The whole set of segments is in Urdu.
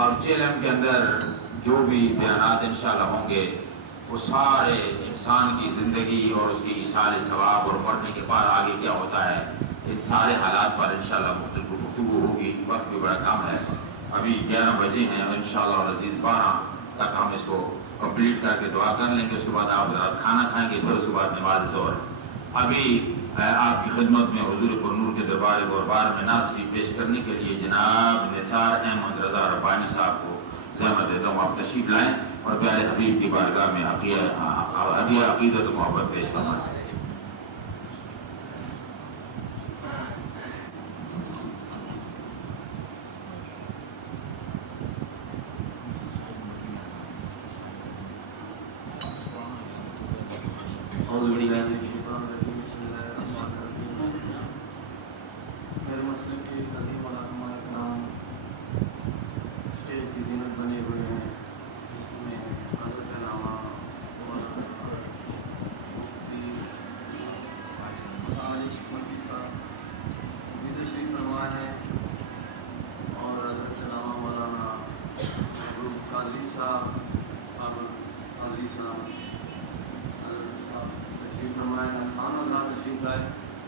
اور JLM کے اندر جو بھی بیانات انشاءاللہ ہوں گے وہ سارے انسان کی زندگی اور اس کی ایصال ثواب اور مرنے کے بعد آگے کیا ہوتا ہے ان سارے حالات پر انشاءاللہ مختلف گفتگو ہوگی. وقت بھی بڑا کم ہے, ابھی 11 بجے ہیں اور انشاءاللہ العزیز 12 تک ہم اس کو کمپلیٹ کر کے دعا کر لیں گے. اس کے بعد آپ رات کھانا کھائیں گے, پھر اس کے بعد نماز ظہر. ابھی آپ کی خدمت میں حضور پرنور کے دربار میں نعت پیش کرنے کے لیے جناب نثار احمد رضا ربانی صاحب کو زحمت دیتا ہوں, آپ تشریف لائیں اور پیارے حبیب کی بارگاہ میں عقیدہ عقیدت و محبت پیش فرمائیں.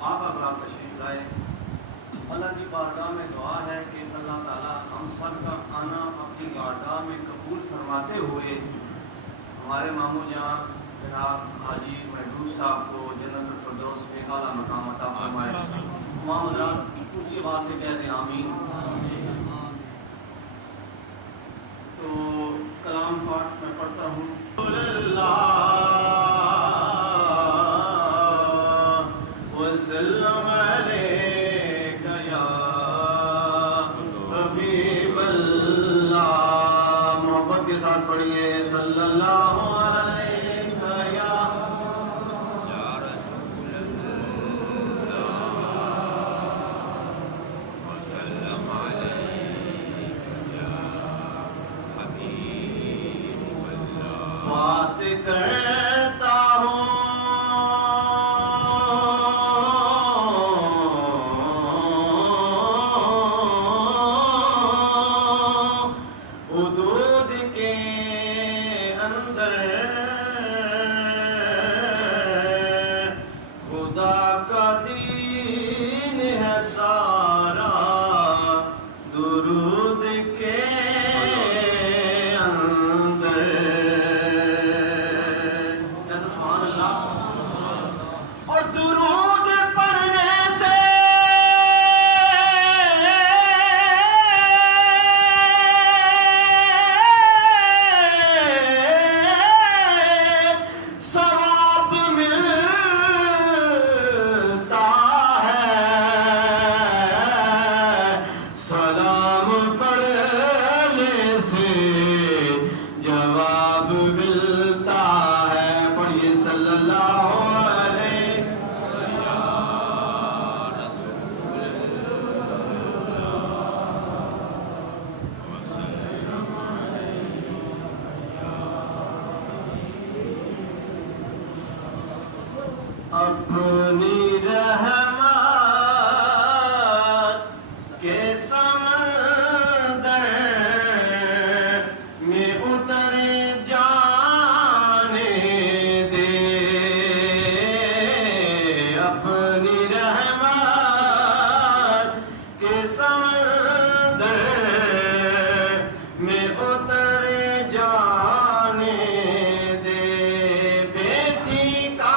آپ اگر تشریف لائے, اللہ کی بارگاہ میں دعا ہے کہ اللہ تعالیٰ ہم سب کا آنا اپنی بارگاہ میں قبول فرماتے ہوئے ہمارے ماموں جان جناب حاجی محبوب صاحب کو جنت الفردوس میں اعلیٰ مقام عطا فرمائے. تمام حضرات اونچی آواز سے کہتے ہیں آمین. تو کلام پاک میں پڑھتا ہوں. وسلم علیک یا حبیب اللہ. محبت کے ساتھ پڑھیے صلی اللہ علیہ یا رسول اللہ وسلم علیک یا حبیب اللہ. بات کرتا ہوں اپنی رحمت کے سمندر میں اتر جانے دے. اپنی رحمت کے سمندر میں اتر جانے دے. بیٹی کا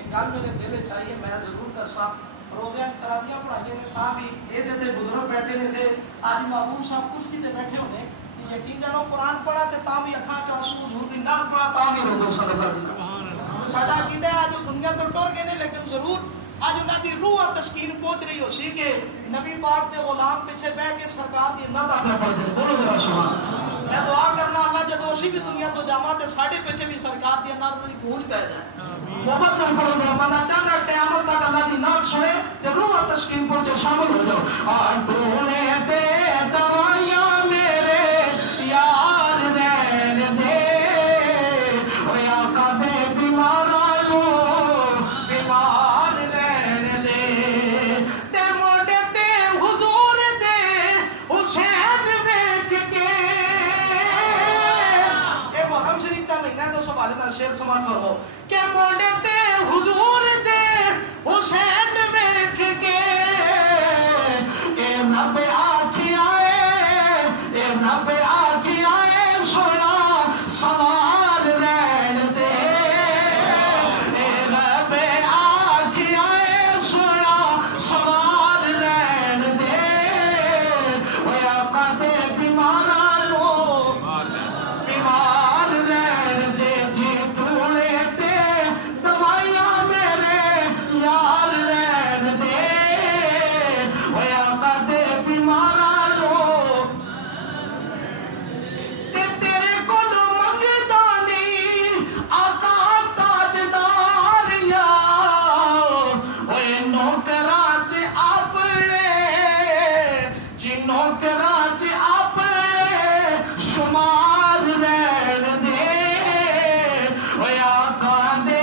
ایک گل میرے دل چاہیے میں ضرور کرسا روزے تراویح پڑھائیے نے تا بھی یہ جتے بزرگ بیٹھے نے تھے آج محبوب صاحب کرسی تے بیٹھے ہونے یقین جانو قرآن پڑھا تے تا بھی اکھاں چ آنسو حضور دی نعت پڑھا تا بھی روزہ صدقہ دتا ساڈا عقیدہ ہے آج دنیا تو ٹر گئے نے لیکن ضرور آج انہاں دی روح اور تسکین پہنچ رہی ہو سی کہ نبی پاک دے غلام پیچھے بیٹھ کے سرکار دی نعت اپنا پڑھ دے بولو ذرا سبحان میں دعا کرنا اللہ جدوں اسی بھی دنیا تو جاواں تے ساڈے پیچھے بھی سرکار دی نعت دی گونج پہ جائے محبت نال پڑھو میرا بندہ چاہتا ہے قیامت تک اللہ دی نعت سنے تے روح اور تسکین پہنچے شامل ہو جاؤ آنٹونے تے دوائیاں میرے یار رہن دے او آقا دے بیماراں نو بیمار رہن دے تے موڈے تے حضور دے حسین ویکھ کے اے محرم شریف دا مہینہ تو سوال نال شعر سماعت فرماؤ کہ موڈے تے حضور دے حسین ویکھ کے اے رب آکھیا اے رب آکھیا اے سونا سوار رہن دے اے رب آکھیا اے سونا سوار رہن دے او آقا دے بیماراں نو بیمار رہن دے جی ٹولے تے دوائیاں میرے یار رہن دے او آقا دے بیماراں نو تے تیرے کول منگدا نہیں آقا تاجدار یا اوے نوکراں چ اپنے جی نوکراں چ اپنے شمار رہن دے اوے آقا دے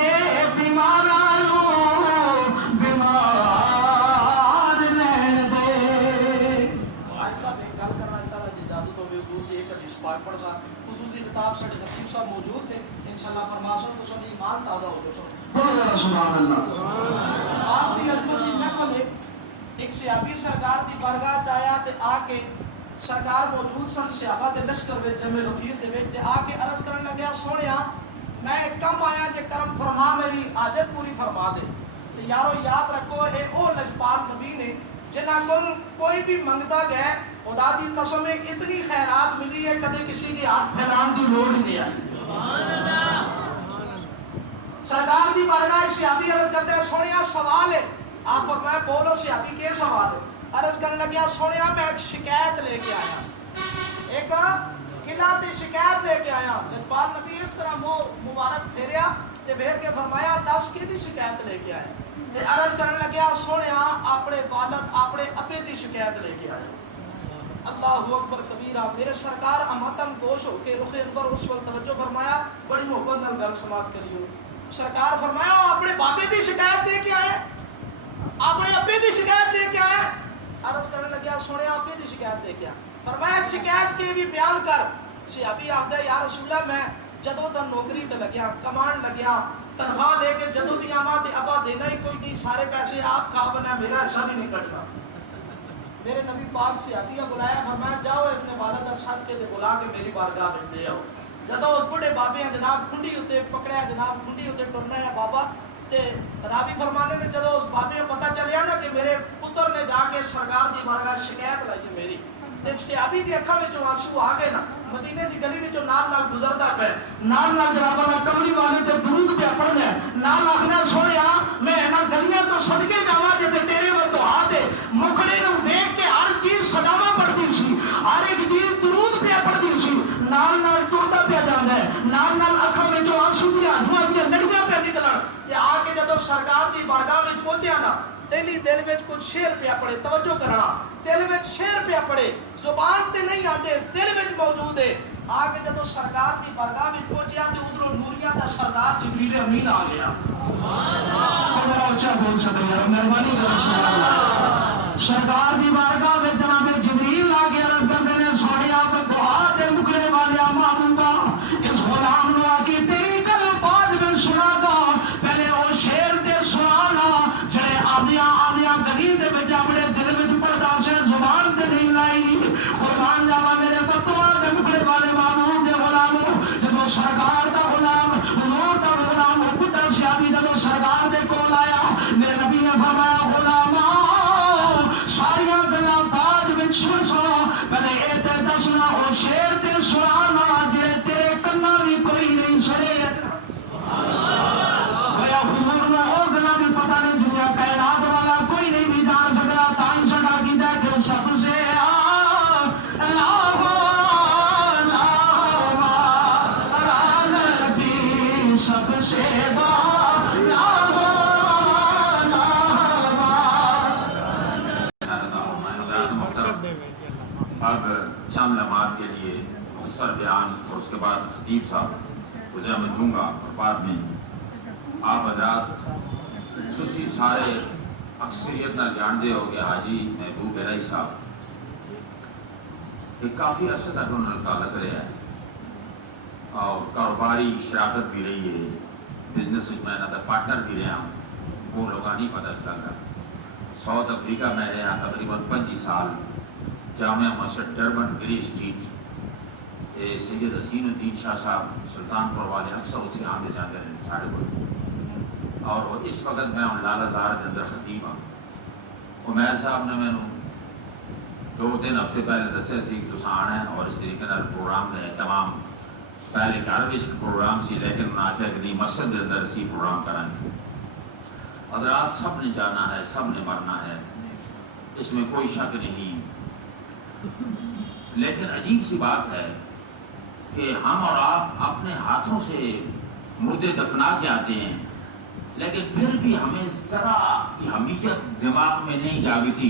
بیماراں نو بیمار رہن دے بھائی صاحب ایک گل کرنا چاہتا جی اجازت ہوگی حضور کی ایک حدیث پاک پڑھ سا خصوصی کتاب ساڈے خطیب صاحب موجود تھے انشاءاللہ فرماسن تو سب ایمان تازہ ہو جو سب بولو ذرا سبحان اللہ آپ کی عظمت کی محفل ہے ایک صحابی سرکار دی بارگاہ چ آیا تے آ کے سرکار موجود سن صحابہ دے لشکر وچ جمع غفیر دے وچ تے آ کے عرض کرن لگیا سونیا میں ایک کم آیا جے کرم فرما میری حاجت پوری فرما دے تے یارو یاد رکھو اے او لجپال نبی نے جنہاں کول کوئی بھی منگتا گیا خدا دی قسم ہے اتنی خیرات ملی ہے کدے کسی کے ہاتھ پھیلان دی لوڑ نہیں آئی سرکار دی بارگاہ صحابی عرض کرتے ہیں سونیا سوال ہے آپ فرمائے بولو صحابی کے سوال ہے عرض کرنے لگیا سونیا میں ایک شکایت لے کے آیا ایک قلعہ تے شکایت لے کے آیا لجپال نبی اس طرح مبارک پھیریا تے پھیر کے فرمایا 10 کی دی شکایت لے کے آیا تے عرض کرنے لگیا سونیا اپنے والد اپنے ابے دی شکایت لے کے آیا اللہ اکبر کبیرہ میرے سرکار امتن گوش ہو کے رخ انور اس وقت توجہ فرمایا بڑی محبت نال گل سماعت کریو سرکار فرمایا اپنے باپے دی شکایت لے کے آئے اپنے ابے دی شکایت لے کے آئے عرض کرنے لگیا سونے ابے دی شکایت لے کے آئے فرمایا شکایت کے بھی بیان کر صحابی آخدا یا رسول اللہ میں جدوں تن نوکری تے لگیا کمان لگیا تنخواہ لے کے جدوں بھی آواں تے ابا دینا ہی کوئی نہیں سارے پیسے آپ کھا بنا میرا حصہ بھی نہیں کٹنا میرے نبی پاک صحابی بلایا فرمایا جاؤ اس نے والد صدقے تے بلا کے میری بارگاہ وچ دے آؤ جدوں اس بڑے بابے ہیں جناب کھنڈی ہوتے پکڑیا جناب کھنڈی ہوتے ٹرنا ہے بابا تے راوی فرمانے نے جدوں اس بابے کو پتہ چلیا نا کہ میرے پتر نے جا کے سرکار دی بارگاہ شکایت لائی میری تے صحابی دی اکھاں وچوں آنسو آ گئے نا مدینے دی گلی وچوں نال نال گزردا پے نال نال جناب اللہ کملی والے تے درود پہ پڑھنا نال آکھنا سونیا میں انہاں گلیاں تو صدقے جاواں جے تے تیرے ول تو ہاتھ مکھڑے نوں ویکھ کے ہر چیز صداواں پڑھدی سی ہر ایک چیز درود پہ پڑھدی سی نال نال ٹردا پیا جاندا ہے نال نال اکھاں وچوں آنسو دی آنسواں دی نڑیاں پہ نکلن تے آ کے جدوں سرکار دی بارگاہ وچ پہنچیا نا تیلی دل وچ کچھ شعر پیا پڑے توجہ کرنا دل وچ شعر پیا پڑے زبان تے نہیں آندے دل وچ موجود ہے آ کے جدوں سرکار دی بارگاہ وچ پہنچیا تے ادھروں نوریاں دا سردار جبریل امین آ گیا سبحان اللہ اچھا بول سکتے یار مہربانی کرو سبحان اللہ سرکار دی بارگاہ وچ جناب جبریل آ کے عرض کردے نے سونیا تے دعا دے مکڑے والیا محبوبا اس غلام نو آ کے تیری گل بعد میں سنا گا پہلے او شعر تے سنانا جڑے آدیاں گلی دے وچ اپنے دل وچ پڑھدا سے زبان تے نہیں لائی قربان جاواں میرے بتواں دے مکڑے والے محبوب دے غلامو جدوں سرکار دا غلام حضور دا غلام پتر صحابی جدوں سرکار دے اب چند لمحات کے لیے مختصر بیان اور اس کے بعد خطیب صاحب اسے میں دوں گا، اور بعد میں آپ حضرات سسی سارے اکثریت نہ جانتے ہو کہ حاجی محبوب الہی صاحب ایک کافی عرصے تک انہوں نے تعلق رہا ہے اور کاروباری شراکت بھی رہی ہے، بزنس میں نہ پارٹنر بھی رہا ہوں، وہ لوگوں نہیں پتہ چلا تھا۔ ساؤتھ افریقہ میں رہا تقریباً 25 سال، جامعہ مسجد ڈربن گری اسٹریٹ، سید حسین الدین شاہ صاحب سلطان پور والے اکثر اسے آتے جاتے ہیں ساڑھے کو، اور اس وقت میں لال ہزار کے اندر خطیب ہوں۔ عمیر صاحب نے میں 2-3 ہفتے پہلے دسے سی کہ تساں آنا ہے، اور اس طریقے پروگرام نے تمام پہلے گھر بھی پروگرام سی، لیکن انہوں نے آخیا کہ نہیں مسجد کے اندر اسی پروگرام کریں۔ حضرات سب نے جانا ہے، سب نے مرنا ہے، اس میں کوئی شک نہیں، لیکن عجیب سی بات ہے کہ ہم اور آپ اپنے ہاتھوں سے مردے دفنا کے آتے ہیں، لیکن پھر بھی ہمیں ذرا حمیت دماغ میں نہیں جاگتی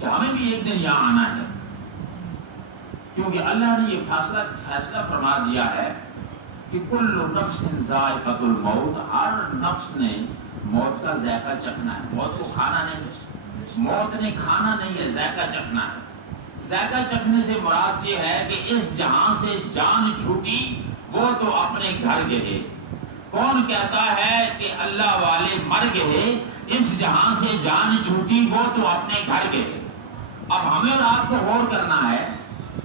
کہ ہمیں بھی ایک دن یہاں آنا ہے، کیونکہ اللہ نے یہ فیصلہ فرما دیا ہے کہ کل نفس ذائقۃ الموت، ہر نفس نے موت کا ذائقہ چکھنا ہے، موت کو کھانا نہیں، موت نے کھانا نہیں ہے، ذائقہ چکھنا ہے۔ ذائقہ چکھنے سے مراد یہ ہے کہ اس جہاں سے جان چھوٹی وہ تو اپنے گھر گئے۔ کون کہتا ہے کہ اللہ والے مر گئے، اس جہاں سے جان چھوٹی وہ تو اپنے گھر گئے۔ اب ہمیں اور آپ کو غور کرنا ہے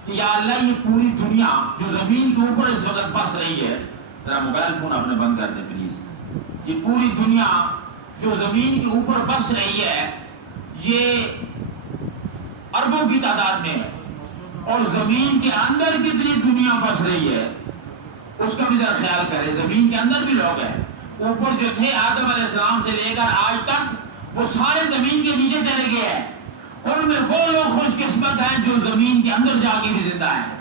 کہ یا اللہ یہ پوری دنیا جو زمین کے اوپر اس وقت بس رہی ہے، ذرا موبائل فون اپنے بند کر دیں پلیز، یہ پوری دنیا جو زمین کے اوپر بس رہی ہے یہ اربوں کی تعداد میں ہے، اور زمین کے اندر کتنی دنیا بس رہی ہے اس کا بھی ذرا خیال کرے۔ زمین کے اندر بھی لوگ ہیں، اوپر جو تھے آدم علیہ السلام سے لے کر آج تک وہ سارے زمین کے نیچے چلے گئے ہیں، ان میں وہ لوگ خوش قسمت ہیں جو زمین کے اندر جا کے بھی زندہ ہیں۔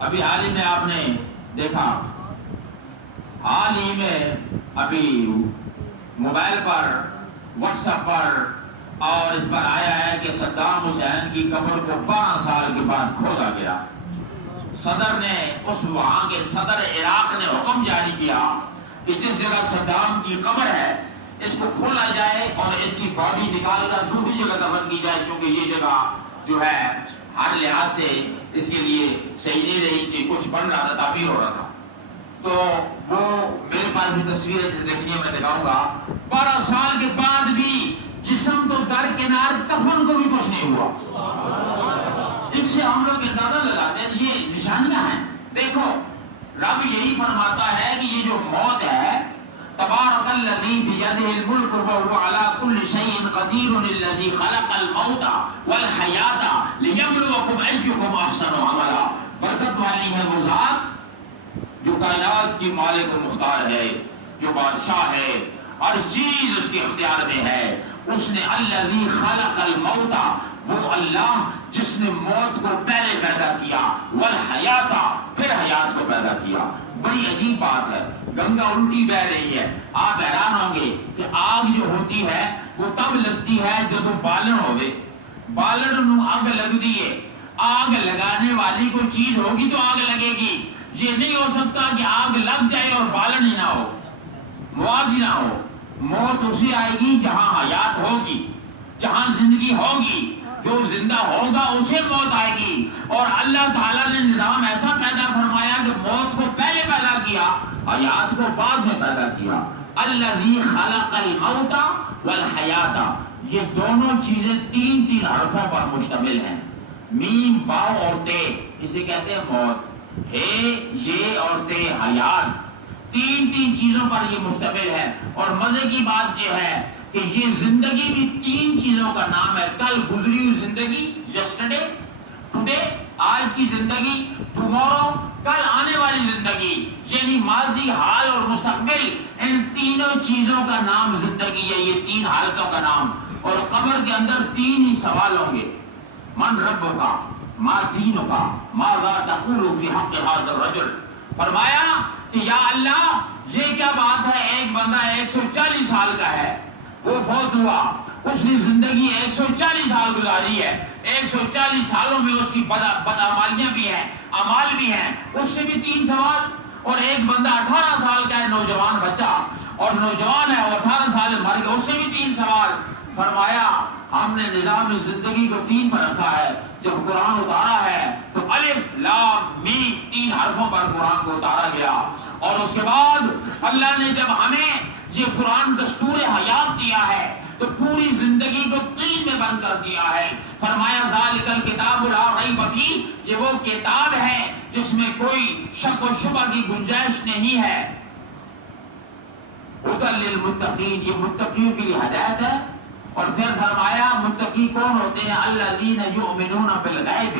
ابھی حال ہی میں آپ نے دیکھا، حال ہی میں ابھی موبائل پر واٹس ایپ پر اور اس پر آیا ہے کہ صدام حسین کی قبر کو 12 سال کے بعد کھودا گیا۔ صدر نے وہاں کے صدر عراق نے حکم جاری کیا کہ جس جگہ صدام کی قبر ہے اس کو کھولا جائے اور اس کی باڈی نکال کر دوسری جگہ دفن کی جائے، کیونکہ یہ جگہ جو ہے ہر لحاظ سے اس کے لیے صحیح نہیں رہی تھی، کچھ بن رہا تھا، تعمیر ہو رہا تھا۔ تو وہ میرے پاس بھی تصویر ہے جسے دیکھنی ہے، میں دکھاؤں گا۔ 12 سال کے بعد بھی جسم تو درکنار، کفن کو بھی کچھ نہیں ہوا۔ اس سے ہم لوگ اندازہ لگاتے ہیں یہ نشانیاں ہیں۔ دیکھو رب یہی فرماتا ہے کہ یہ جو موت ہے، تبارک الذی بیدہ الملک وہو علی کل شیء قدیر الذی خلق الموت والحیاۃ لیبلوکم ایکم احسن عملا، برکت والی ہے وہ ذات جو کائنات کی مالک و مختار ہے، جو بادشاہ ہے، ہر چیز اس کے اختیار میں ہے۔ اس نے الذی خلق الموت، وہ اللہ جس نے موت کو پہلے پیدا کیا، والحیات پھر حیات کو پیدا کیا۔ بڑی عجیب بات ہے، گنگا الٹی بہ رہی ہے، آپ حیران ہوں گے کہ آگ جو ہوتی ہے وہ تب لگتی ہے جب وہ بالن ہوئے، بالن نو آگ لگ دیئے، آگ لگانے والی کوئی چیز ہوگی تو آگ لگے گی، یہ نہیں ہو سکتا کہ آگ لگ جائے اور بالن ہی نہ ہو، مواد ہی نہ ہو۔ موت اسی آئے گی جہاں حیات ہوگی، جہاں زندگی ہوگی، جو زندہ ہوگا اسے موت آئے گی۔ اور اللہ تعالیٰ نے نظام ایسا پیدا فرمایا کہ موت کو پہلے پیدا کیا، حیات کو بعد میں پیدا کیا۔ الذی خلق الموت والحیات، یہ دونوں چیزیں 3 حرفوں پر مشتمل ہیں، میم، واو اور تے، اسے کہتے ہیں موت، ہے، یہ اور تے، حیات، 3 چیزوں پر یہ مشتمل ہے۔ اور مزے کی بات یہ ہے کہ یہ زندگی بھی 3 چیزوں کا نام ہے، کل گزری ہوئی زندگی، یسٹرڈے، ٹوڈے، آج کی زندگی، ٹمورو، کل آنے والی زندگی، یعنی ماضی، حال اور مستقبل، ان تینوں چیزوں کا نام زندگی ہے، یہ 3 حالتوں کا نام۔ اور قبر کے اندر 3 ہی سوال ہوں گے، من ربک، ما دینک، ماذا تقول فی حق ھذا الرجل۔ فرمایا کہ یا اللہ یہ کیا بات ہے، ایک بندہ 140 سال کا ہے، وہ فوت ہوا، اس نے زندگی 140 سال گزاری ہے، 140 سالوں میں اس کی بدعمالیاں بھی ہیں، اعمال بھی ہیں، اس سے بھی 3 سوال. اور ایک بندہ 18 سال کا ہے، نوجوان بچہ اور نوجوان ہے، وہ 18 سال مر گیا، اس سے بھی 3 سوال. فرمایا ہم نے نظام زندگی کو 3 پر رکھا ہے. جب قرآن اتارا ہے تو الف لام میم 3 حرفوں پر قرآن کو اتارا گیا. اور اس کے بعد اللہ نے جب ہمیں یہ قرآن دستور حیات دیا ہے تو پوری زندگی کو 3 میں بند کر دیا ہے. فرمایا ذالک الکتاب لا ریب فیہ، یہ وہ کتاب ہے جس میں کوئی شک و شبہ کی گنجائش نہیں ہے. ھدی للمتقین، یہ متقیوں کے لیے ہدایت ہے. اور پھر فرمایا متقی کون ہوتے ہیں؟ الذین یؤمنون بالغیب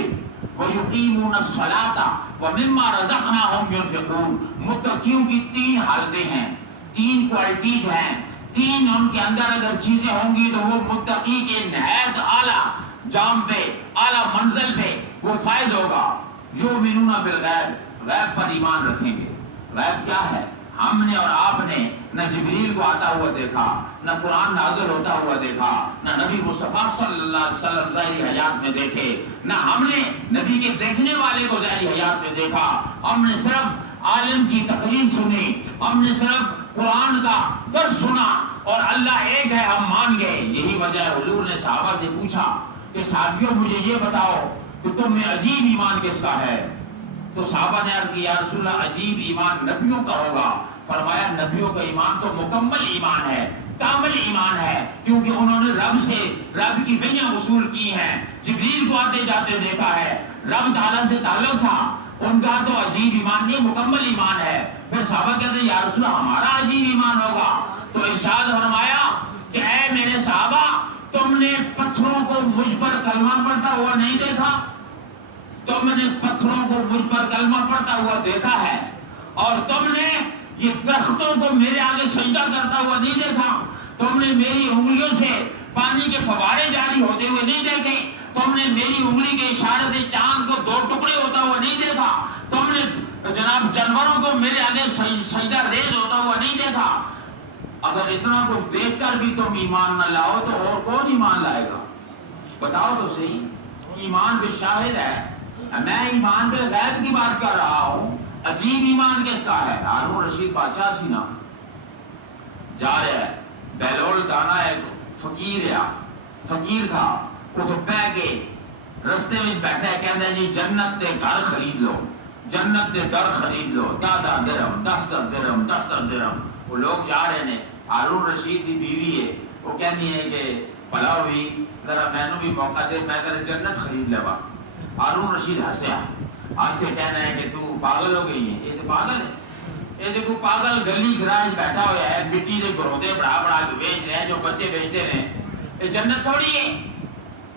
ویقیمون الصلاۃ ومما رزقناہم ینفقون. متقیوں کی 3 حالتیں ہیں، 3 کوالٹیز ہیں. 3 ان کے اندر اگر چیزیں ہوں گی تو وہ متقی کے نہایت اعلیٰ جام پہ، اعلیٰ منزل پہ وہ فائز ہوگا. یؤمنون بالغیب، غیب پر ایمان رکھیں گے. غیب کیا ہے؟ ہم نے اور آپ نے نہ جبریل کو آتا ہوا دیکھا، نہ قرآن نازل ہوتا ہوا دیکھا، نہ نبی مصطفیٰ صلی اللہ علیہ وسلم ظاہری حیات میں دیکھے، نہ ہم نے نبی کے دیکھنے والے کو ظاہری حیات میں دیکھا. ہم نے صرف عالم کی تقریر سنی، ہم نے صرف قرآن کا درس سنا اور اللہ ایک ہے ہم مان گئے. یہی وجہ ہے حضور نے صحابہ سے پوچھا کہ صحابیوں مجھے یہ بتاؤ کہ تم میں عجیب ایمان کس کا ہے؟ تو صحابہ نے عرض کیا یا رسول اللہ عجیب ایمان نبیوں کا ہوگا. فرمایا نبیوں کا ایمان تو مکمل ایمان ہے، کامل ایمان ہے، کیونکہ انہوں نے رب کی وحیاں وصول کی ہیں، جبریل کو آتے جاتے دیکھا ہے، رب تعالیٰ سے تعلق تھا. ان کا تو عجیب ایمان نہیں، مکمل ایمان ہے. پھر صحابہ کہتے ہیں یا رسول اللہ ہمارا عجیب ایمان ہوگا. تو ارشاد فرمایا کہ اے میرے صحابہ، تم نے پتھروں کو مجھ پر کلمہ پڑھتا ہوا نہیں دیکھا؟ تم نے پتھروں کو مجھ پر کلمہ پڑھتا ہوا دیکھا ہے، اور تم نے یہ درختوں کو میرے آگے سجدہ کرتا ہوا نہیں دیکھا؟ تم نے میری انگلیوں سے پانی کے فوارے جاری ہوتے ہوئے نہیں دیکھے؟ تم نے میری انگلی کے اشارے سے چاند کو 2 ٹکڑے ہوتا ہوا نہیں دیکھا؟ تم نے جناب جانوروں کو میرے آگے سجدہ ریز ہوتا ہوا نہیں دیکھا؟ اگر اتنا کچھ دیکھ کر بھی تم ایمان نہ لاؤ تو اور کون ایمان لائے گا؟ بتاؤ تو صحیح. ایمان بالشاہد ہے. میں ایمان بالغیب کی بات کر رہا ہوں. عجیب ایمان کس کا ہے؟ ہارون رشید بادشاہ سی نا جا رہا ہے، بیلول دانا ایک فقیر تھا، وہ تو بہ کے رستے میں بیٹھا ہے، کہتا ہے جی جنت دے گھر خرید لو، جنت دے در خرید لو، 10 درہم 10 درہم 10 درہم. وہ لوگ جا رہے ہیں. ہارون رشید کی بیوی ہے، وہ کہنی ہے کہ بھلا ہوئی ذرا میں نے بھی موقع دے، میں تیرے جنت خرید لوا. ہارون رشید ہنسیا، ہنس کے کہنا ہے کہ تو پاگل ہو گئی ہے. یہ تو پاگل ہے، یہ دیکھو پاگل گلی گراج بیٹھا ہوا ہے، مٹی کے گھروندے بڑا کے بیچ رہے ہیں، جو بچے بیچتے رہے، یہ جنت تھوڑی ہے.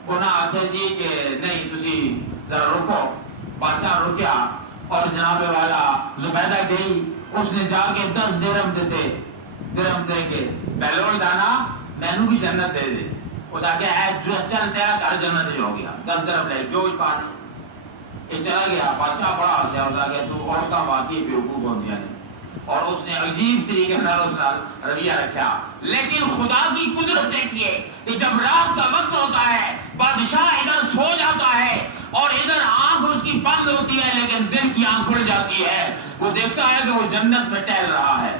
انہاں آخیا جی کہ نہیں تسی ذرا رکو. بادشاہ رکیا اور جناب والا زبیدہ گئی، اس نے جا کے 10 درہم درہم دے کے بیلول دانا مینو بھی جنت دے دے. اس آگے ہے جو چل تیرا گھر جنت ہی ہو گیا، 10 درہم لے جو ہی پا دے. یہ چلا گیا. بادشاہ بڑا ہنسیا، اس آگے تو عورتاں واقعی بیوقوف ہوندیاں نے، اور اس نے عجیب طریقے سے رویہ رکھا. لیکن خدا کی قدرت دیکھیے کہ جب رات کا وقت ہوتا ہے بادشاہ ادھر سو جاتا ہے اور ادھر آنکھ اس کی بند ہوتی ہے، لیکن دل کی آنکھ کھل جاتی ہے. وہ دیکھتا ہے کہ وہ جنت میں ٹہل رہا ہے،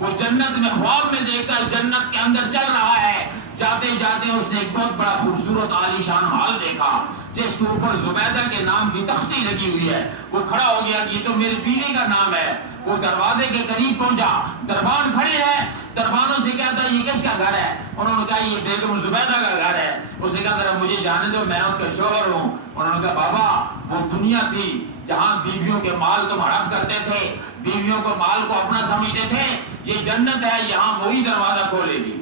وہ جنت میں خواب میں دیکھتا ہے جنت کے اندر چل رہا ہے. جاتے جاتے اس نے ایک بہت بڑا خوبصورت عالی شان محل دیکھا جس کے اوپر زبیدہ کے نام کی تختی لگی ہوئی ہے. وہ کھڑا ہو گیا کہ یہ تو میری بیوی کا نام ہے. وہ دروازے کے قریب پہنچا، دربان کھڑے ہیں، دربانوں سے کہتا ہے یہ کس کا گھر ہے؟ انہوں نے کہا یہ بیگم زبیدہ کا گھر ہے. اس نے کہا ذرا مجھے جانے دو، میں اس کا شوہر ہوں. انہوں نے کہا بابا وہ دنیا تھی جہاں بیویوں کے مال تم ہڑپ کرتے تھے، بیویوں کو مال کو اپنا سمجھتے تھے. یہ جنت ہے، یہاں وہی دروازہ کھولے گی.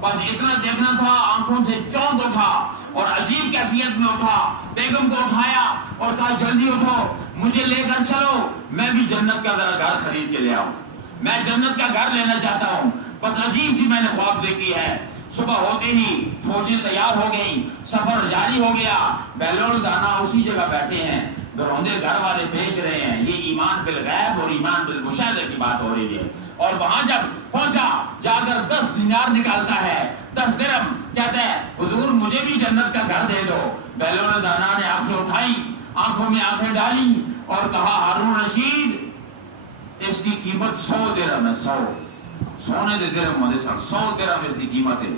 بس اتنا دیکھنا تھا. آنکھوں سے چونک اٹھا اور عجیب کیفیت میں اٹھا، بیگم کو اٹھایا اور کہا جلدی اٹھو، مجھے لے کر چلو، میں بھی جنت کا ذرا گھر خرید کے لے آؤں، میں جنت کا گھر لینا چاہتا ہوں. بس عجیب سی میں نے خواب دیکھی ہے. صبح ہوتے ہی فوجیں تیار ہو گئیں، سفر جاری ہو گیا. بیلول دانا اسی جگہ بیٹھے ہیں، گھروندے گھر والے بیچ رہے ہیں. یہ ایمان بالغیب اور ایمان بالمشاہدہ کی بات ہو رہی ہے. اور وہاں جب پہنچا جا کر 10 دینار نکالتا ہے، 10 درہم کہتا ہے حضور مجھے بھی جنت کا گھر دے دو. بیلون دانا نے آنکھیں اٹھائی, آنکھوں میں آنکھیں ڈالی اور کہا ہارون رشید اس کی قیمت 100 درہم ہے. 100 سونے دے درہم ہوندے سن, 100 درہم اس کی قیمت ہے.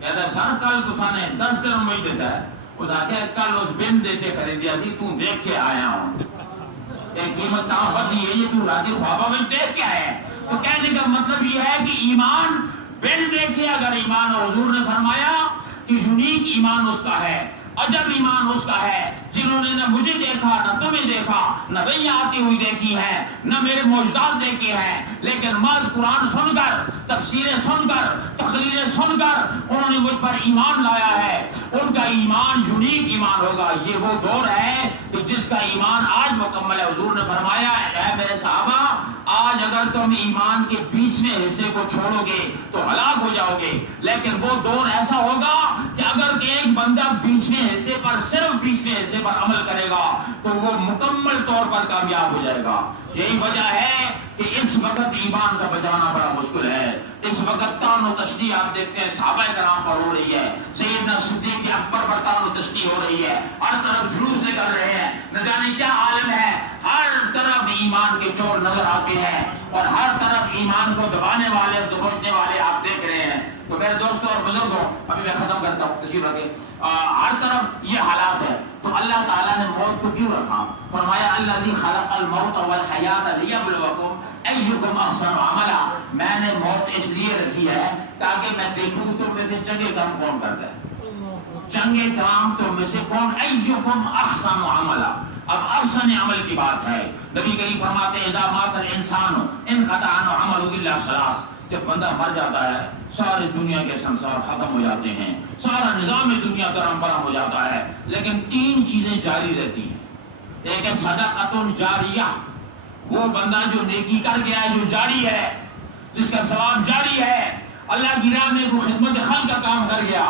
کہتا ہے سر کل تساں نے 10 درہم میں دیتا ہے. اس آکھیا کل اس بن دے کے خریدیا سی, تو دیکھ کے آیا ہوں. ایک قیمت کہاں بدی ہے, یہ تو راتی خوابہ میں دیکھ کے آیا ہے. تو کہنے کا مطلب یہ ہے کہ ایمان بن دیکھے اگر ایمان, اور حضور نے فرمایا کہ یونیک ایمان اس کا ہے, عجب ایمان اس کا ہے, جنہوں نے نہ مجھے دیکھا نہ تمہیں دیکھا, نہ وہی آتی ہوئی دیکھی ہے, نہ میرے معجزات دیکھے ہیں, لیکن محض قرآن سن کر, تفسیریں سن کر, تقریریں سن کر انہوں نے مجھ پر ایمان لایا ہے. ان کا ایمان یونیک ایمان ہوگا. یہ وہ دور ہے کہ جس کا ایمان آج مکمل ہے. حضور نے فرمایا اے میرے صحابہ, آج اگر تم ایمان کے 20ویں حصے کو چھوڑو گے تو ہلاک ہو جاؤ گے, لیکن وہ دور ایسا ہوگا کہ اگر ایک بندہ 20ویں حصے پر, صرف 20ویں حصے پر عمل کرے گا تو وہ مکمل طور پر کامیاب ہو جائے گا. یہی وجہ ہے کہ اس وقت ایمان کا بچانا بڑا مشکل ہے. اس وقت تان و تشدید آپ دیکھتے ہیں صحابہ کرام پر ہو رہی ہے, سیدنا صدیق اکبر پر تان و تشدید ہو رہی ہے, ہر طرف جلوس نکل رہے ہیں, نہ جانے کیا عالم ہے, ہر طرف ایمان کے چور نظر آتے ہیں اور ہر طرف ایمان کو دبانے والے, دبوچنے والے آپ دیکھ رہے ہیں. تو میرے دوستوں اور بزرگوں, ابھی میں ختم کرتا ہوں, تشریف رکھیں. ہر طرف یہ حالات ہے. تو اللہ تعالیٰ نے موت کو کیوں رکھا؟ فرمایا الذی خلق الموت والحیات لیبلوکم ایکم احسن عملا. میں نے موت اس لیے رکھی ہے تاکہ میں دیکھوں تم میں سے چنگے کام کون کرتا ہے, چنگے کام تم میں سے کون, ایکم احسن عملا. اب احسن عمل کی بات ہے. نبی کریم فرماتے ہیں اذا مات الانسان انقطع عنہ عمله الا ثلاث. جب بندہ مر جاتا ہے ساری دنیا کے سنسار ختم ہو جاتے ہیں, سارا نظام دنیا درم برہم ہو جاتا ہے, لیکن 3 چیزیں جاری رہتی ہیں. ایک ہے صدقۃ جاریہ, وہ بندہ جو نیکی کر گیا ہے, جو جاری ہے, جس کا ثواب جاری ہے, اللہ کی راہ میں کوئی خدمت خلق کا کام کر گیا,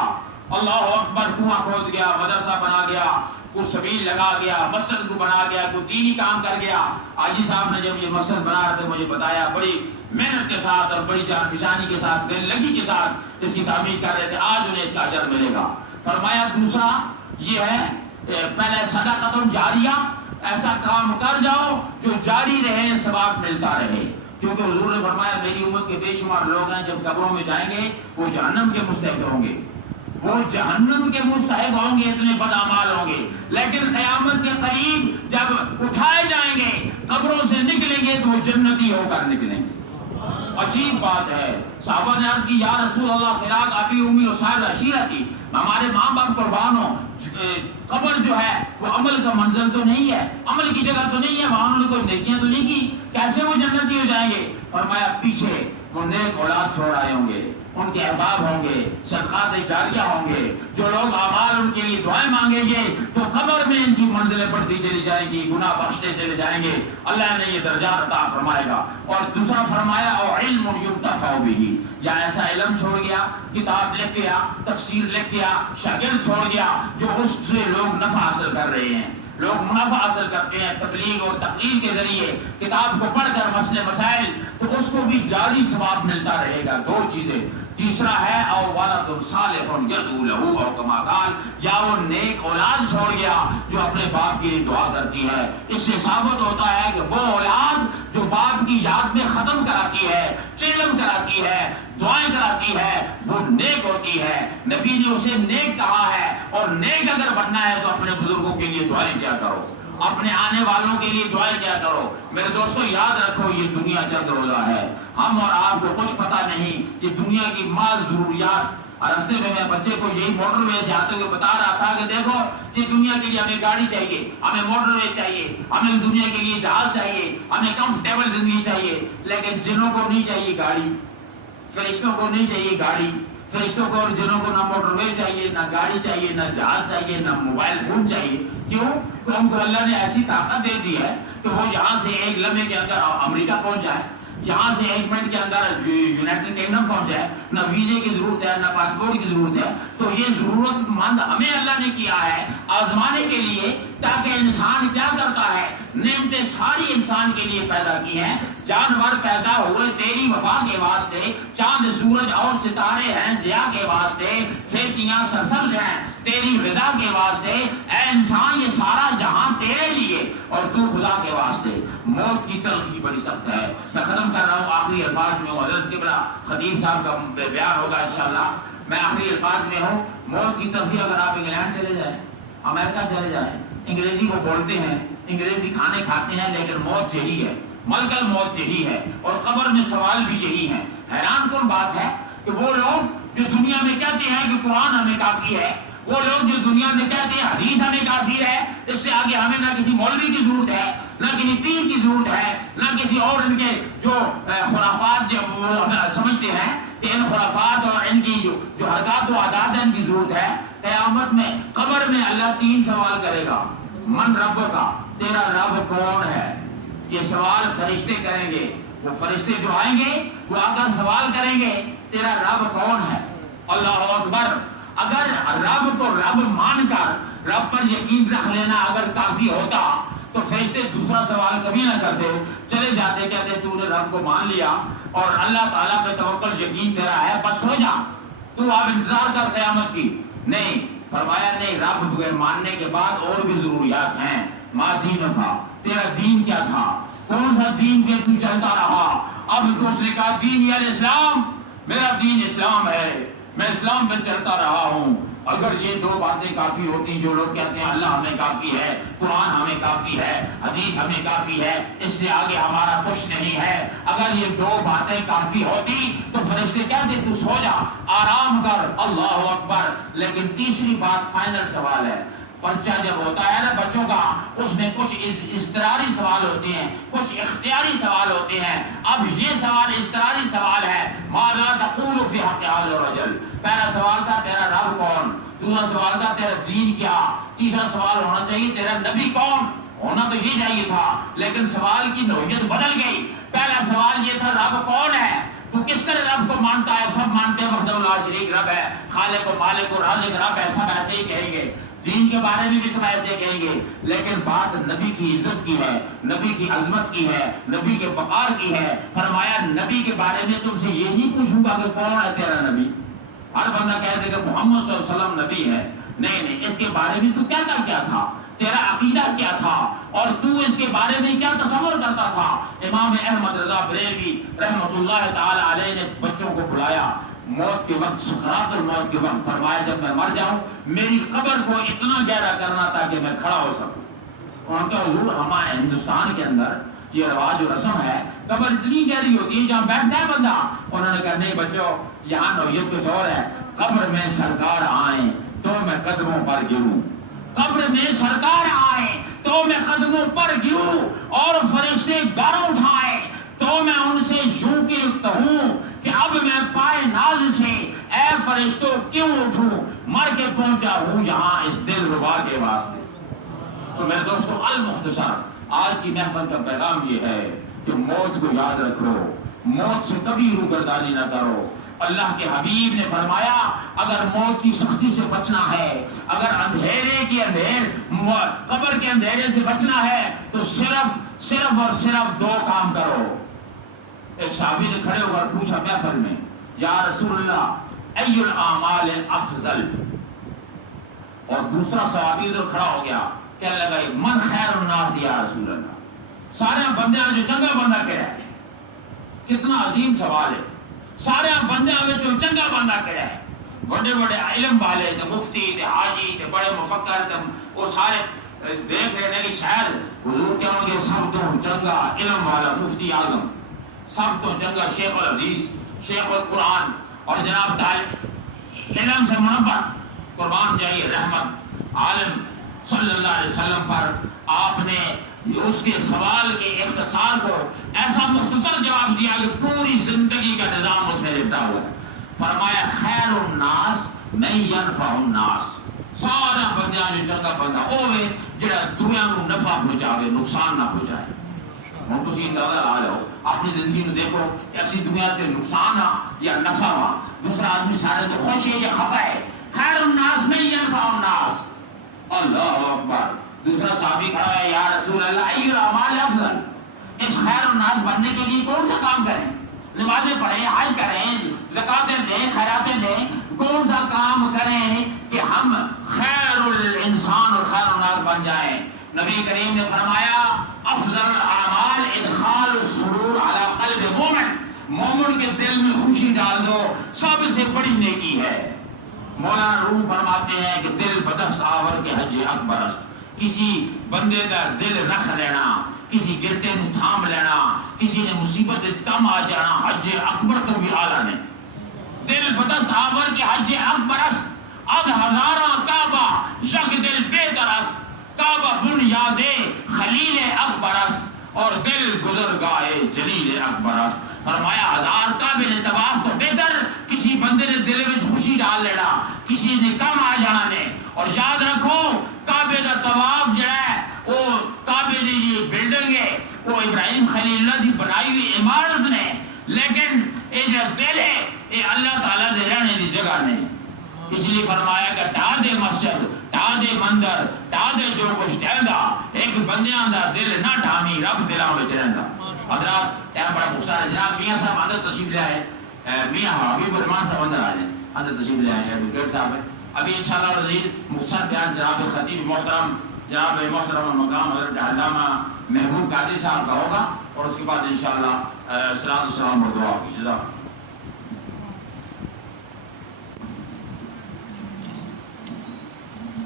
اللہ اکبر, کنواں کھود گیا, مدرسہ بنا گیا, کوئی سبیل لگا گیا, مسجد کو بنا گیا, کوئی دینی کام کر گیا. حاجی صاحب نے جب یہ مسجد بنا رہے تھے مجھے بتایا, بڑی محنت کے ساتھ اور بڑی جان فشانی کے ساتھ, دل لگی کے ساتھ اس کی تعمیر کر رہے تھے. آج انہیں اس کا اجر ملے گا. فرمایا دوسرا یہ ہے, پہلے صدقۃ جاریہ, ایسا کام کر جاؤ جو جاری رہے, ثواب ملتا رہے. کیونکہ حضور نے فرمایا میری امت کے بے شمار لوگ ہیں جب قبروں میں جائیں گے وہ جہنم کے مستحق ہوں گے, وہ جہنم کے مستحق ہوں گے, اتنے بدعمال ہوں گے, لیکن قیامت کے قریب جب اٹھائے جائیں گے, قبروں سے نکلیں گے تو وہ جنتی ہو کر نکلیں گے. عجیب بات ہے. صحابہ نے عرض کی یا رسول اللہ فراق ابی امی و سائر عشیرتی, ہمارے ماں باپ قربان ہو, قبر جو ہے وہ عمل کا منزل تو نہیں ہے, عمل کی جگہ تو نہیں ہے, وہاں انہوں نے کوئی نیکیاں تو نہیں کی, کیسے وہ جنتی ہو جائیں گے؟ فرمایا پیچھے وہ نیک اولاد چھوڑ آئے ہوں گے, ان کے احباب ہوں گے, صدقات جاریہ ہوں گے, جو لوگ اعمال ان کے لیے دعائیں مانگیں گے تو قبر میں ان کی منزلیں بڑھتی چلی جائیں گی, گناہ بخشتے چلے جائیں گے, اللہ نے یہ درجات عطا فرمائے گا. اور دوسرا فرمایا اور علم ینتفع بہ, یا ایسا علم چھوڑ گیا, کتاب لکھ گیا, تفسیر لکھ گیا, شاگرد چھوڑ گیا, جو اس سے لوگ نفع حاصل کر رہے ہیں, لوگ منافع حاصل کرتے ہیں تبلیغ اور تقریر کے ذریعے, کتاب کو پڑھ کر مسئلے مسائل, تو اس کو بھی جاری ثواب ملتا رہے گا. 2 چیزیں. تیسرا ہے او ولد صالح یدعو له او کما قال, یا وہ نیک اولاد چھوڑ گیا جو اپنے باپ کے لیے دعا کرتی ہے. اس سے ثابت ہوتا ہے کہ وہ اولاد جو باپ کی یاد میں ختم کراتی ہے, چلم کراتی ہے, دعائیں کراتی ہے, وہ نیک ہوتی ہے. نبی نے اسے نیک کہا ہے, اور نیک اگر بننا ہے تو اپنے بزرگوں کے لیے دعائیں کیا کرو, اپنے آنے والوں کے لیے دعائیں کیا کرو. میرے دوستو یاد رکھو یہ دنیا چند روزہ ہے, ہم اور آپ کو کچھ پتا نہیں. یہ دنیا کی محض ضروریات. راستے میں بچے کو یہی موٹر وے سے آتے ہوئے بتا رہا تھا کہ دیکھو یہ دنیا کے لیے ہمیں گاڑی چاہیے, ہمیں موٹر وے چاہیے, ہمیں دنیا کے لیے جہاز چاہیے, ہمیں کمفرٹیبل زندگی چاہیے, لیکن جنوں کو نہیں چاہیے گاڑی, فرشتوں کو نہیں چاہیے گاڑی. فرشتوں کو اور جنوں کو نہ موٹر وے چاہیے, نہ گاڑی چاہیے, نہ جہاز چاہیے, نہ موبائل فون چاہیے. کیوں؟ تو ہم کو اللہ نے ایسی طاقت دے دی ہے کہ وہ یہاں سے ایک لمحے کے اندر امریکہ پہنچ جائے, یہاں سے 1 منٹ کے اندر یونائٹڈ کنگڈم پہنچ جائے. نہ ویزے کی ضرورت ہے, نہ پاسپورٹ کی ضرورت ہے. تو یہ ضرورت مند ہمیں اللہ نے کیا ہے آزمانے کے لیے, تاکہ انسان کیا کرتا ہے, نعمتیں ساری انسان کے لیے پیدا کی ہیں. جانور پیدا ہوئے تیری وفا کے واسطے، چاند سورج اور ستارے ہیں ضیاء کے واسطے، کھیتیاں سرسبز ہیں تیری غذا کے واسطے. اے انسان یہ سارا جہاں تیرے لیے اور تو خدا کے واسطے. موت کی تلخی بڑی سخت ہے. میں ختم کر رہا ہوں آخری الفاظ میں. حضرت قبلہ خطیب صاحب کا بیان ہوگا انشاءاللہ. میں آخری الفاظ میں ہوں. موت کی تلخی اگر آپ انگلینڈ چلے جائیں، امریکہ چلے جائیں، انگریزی کو بولتے ہیں، انگریزی کھانے کھاتے ہیں، لیکن موت یہی ہے، ملک الموت یہی ہے، اور قبر میں سوال بھی یہی ہے. حیران کن بات ہے کہ وہ لوگ جو دنیا میں کہتے ہیں کہ قرآن ہمیں کافی ہے، وہ لوگ جو دنیا میں کہتے ہیں حدیث ہمیں کافی ہے، اس سے آگے ہمیں نہ کسی مولوی کی ضرورت ہے، نہ کسی پیر کی ضرورت ہے، نہ کسی اور ان کے جو خرافات جو وہ ہمیں سمجھتے ہیں کہ ان خرافات اور ان کی جو حرکات و عادات ہیں ان کی ضرورت ہے. قیامت میں قبر میں اللہ 3 سوال کرے گا. من رب کا، تیرا رب کون ہے؟ یہ سوال فرشتے کریں گے. وہ فرشتے جو آئیں گے وہ آ کر سوال کریں گے تیرا رب کون ہے؟ اللہ اکبر. اگر رب کو رب مان کر رب پر یقین رکھ لینا اگر کافی ہوتا تو فرشتے دوسرا سوال کبھی نہ کرتے، چلے جاتے، کہتے تو نے رب کو مان لیا اور اللہ تعالیٰ پہ توکل یقین تیرا ہے، بس ہو جا، تو اب انتظار کر قیامت کی. نہیں، فرمایا نہیں، رب کو ماننے کے بعد اور بھی ضروریات ہیں. ما دین کا، تیرا دین کیا تھا؟ کون سا دین پہ تو چلتا رہا؟ اب دوسرے کا دین یا اسلام، میرا دین اسلام ہے، میں اسلام پہ چلتا رہا ہوں. اگر یہ 2 باتیں کافی ہوتی، جو لوگ کہتے ہیں اللہ ہمیں کافی ہے، قرآن ہمیں کافی ہے، حدیث ہمیں کافی ہے، اس سے آگے ہمارا کچھ نہیں ہے، اگر یہ 2 باتیں کافی ہوتی تو فرشتے کہتے تو سو جا، آرام کر. اللہ اکبر. لیکن تیسری بات فائنل سوال ہے. بچہ جب ہوتا ہے نا بچوں کا، اس میں کچھ اضطراری سوال ہوتے ہیں، کچھ اختیاری سوال ہوتے ہیں. اب یہ سوال اضطراری سوال ہے. ماذا تقول فی حق هذا الرجل؟ پہلا سوال تھا تیرا رب کون، دوسرا سوال تھا تیرا دین کیا، تیسرا سوال ہونا چاہیے تیرا نبی کون. ہونا تو یہ چاہیے تھا، لیکن سوال کی نوعیت بدل گئی. پہلا سوال یہ تھا رب کون ہے، تو کس طرح رب کو مانتا ہے؟ سب مانتے ہیں وحدہ لا شریک رب ہے، خالق و مالک و رازق رب ہے، سب ایسے ہی کہیں گے. دین کے بارے میں بھی سب ایسے کہیں گے. لیکن بات نبی کی عزت کی ہے، نبی کی عظمت کی ہے، نبی کے وقار کی ہے. فرمایا نبی کے بارے میں تم سے یہ نہیں پوچھوں گا کہ کون ہے تیرا نبی. ہر بندہ کہتے کہ محمد صلی اللہ علیہ وسلم نبی ہے. نہیں، اس کے بارے میں تو کیا تھا، تیرا عقیدہ کیا تھا، اور تو اس کے بارے میں کیا تصور کرتا تھا. امام احمد رضا بریلوی رحمۃ اللہ تعالی علیہ نے بچوں کو بلایا موت کے وقت، سکرات الموت کے وقت. فرمایا جب میں مر جاؤں میری قبر کو اتنا گہرا کرنا تاکہ میں کھڑا ہو سکوں. ان کا حضور ہمارے ہندوستان کے اندر یہ رواج و رسم ہے، قبر اتنی گہری ہوتی ہے جہاں بیٹھتا ہے بندہ. انہوں نے کہا نہیں بچوں، یہاں نوعیت کچھ اور ہے. قبر میں سرکار آئیں تو میں قدموں پر گروں، قبر میں سرکار آئیں تو میں قدموں پر گروں، اور فرشتے گر اٹھائیں تو میں ان سے یوں کہ کہوں کہ اب میں پائے ناز سے اے فرشتوں کیوں اٹھوں، مر کے پہنچا ہوں یہاں اس دل ربا کے واسطے. تو میرے دوستو المختصر آج کی محفل کا پیغام یہ ہے کہ موت کو یاد رکھو، موت سے کبھی روگردانی نہ کرو. اللہ کے حبیب نے فرمایا اگر موت کی سختی سے بچنا ہے، اگر اندھیرے کی قبر کے اندھیرے سے بچنا ہے تو صرف اور صرف 2 کام کرو. ایک صحابی نے کھڑے ہو کر پوچھا محفل میں، یا رسول اللہ ای الاعمال افضل؟ اور دوسرا صحابی ادھر کھڑا ہو گیا، کہنے لگا من خیر الناس یا رسول اللہ؟ سارے بندے جو چنگا بندہ کہہ ہے. کتنا عظیم سوال ہے. سارے بندے جو چنگا بندہ کہہ ہے، بڑے بڑے علم والے تے مفتی تے حاجی تے بڑے مفکر تے وہ سارے دیکھ رہے ہیں کہ شاید حضور کیا ہوں گے سب تو چنگا علم والا مفتی اعظم، سب تو چنگا شیخ الحدیث، شیخ القرآن، اور جناب طالب علم سے منور قربان جائیے رحمت عالم صلی اللہ علیہ وسلم پر. آپ نے اس کے سوال کے اختصار کو ایسا مختصر جواب دیا کہ پوری زندگی کا نظام اس میں لپٹا ہوا ہے. فرمایا خیر الناس من ينفع الناس. سارا بندہ جو چنگا بندہ ہوے جڑا دویاں نو نفع پہنچاوے، نقصان نہ پہنچائے. ہن تسی اندازہ لا لو اپنی زندگی نو دیکھو کہ اسی دنیا سے نقصان یا نفع وا. دوسرا آدمی سارے تو خوش ہے یا خفا ہے. خیر الناس من ينفع الناس. اللہ اکبر. دوسرا صحابی کھڑا ہے، یا رسول اللہ ای الاعمال افضل، اس خیر الناس بننے کے لیے کون سا کام کریں؟ نمازیں پڑھیں، حج کریں، زکاتیں دیں، خیراتیں دیں، کون سا کام کریں کہ ہم خیر الانسان اور خیر الناس بن جائیں؟ نبی کریم نے فرمایا افضل الاعمال ادخال السرور علی قلب مومن، مومن کے دل میں خوشی ڈال دو، سب سے بڑی نیکی ہے۔ مولانا روم فرماتے ہیں کہ دل بدست آور کے حج اکبر است، کسی بندے دا دل رکھ لینا، کسی گرتے نو تھام لینا، کسی نے مصیبت کم آ جانا حج اکبر تو بھی آلہ نے۔ دل بدست آور کے حج اکبر است، اد ہزاراں کعبہ یک دل بہتر است، کعبہ بنیاد خلیل اکبر است، اور دل گزرگاہ جلیل اکبر است۔ فرمایا ہزار کعبے نے طواف تو بہتر کسی بندے نے دل میں خوشی ڈال لینا، کسی نے کم آ جانا نے۔ اور یاد رکھو کعبے دا طواف جڑا ہے وہ کعبے دی یہ بلڈنگ ہے وہ ابراہیم خلیل اللہ دی بنائی ہوئی عمارت نے، لیکن یہ جو دل ہے یہ اللہ تعالیٰ دے رہنے دی جگہ نہیں۔ اس لیے فرمایا کہ ٹا دے مسجد، ٹا دے مندر، ٹا دے جو کچھ ٹہندا، ایک بندیاں دا دل نہ ٹھامی، رب دلاں وچ رہندا۔ حضرات ٹائم بڑا غصہ ہے، جناب میاں صاحب اندر تشریف لے آئے، میاں حبیب الرحمان صاحب اندر آ جائیں، اندر تشریف لے آئے، ایڈوکیٹ صاحب ہے۔ ابھی انشاءاللہ العزیز مختصر بیان جناب خطیب محترم جناب محترم مقام حضرت علامہ محبوب قادری صاحب کا ہوگا، اور اس کے بعد انشاءاللہ صلاۃ السلام اور دعا ہوگی۔ جزاک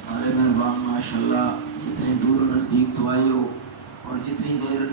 سارے مہربان ماشاءاللہ، جتنے دور نزدیک تو آئے ہو اور جتنی دیر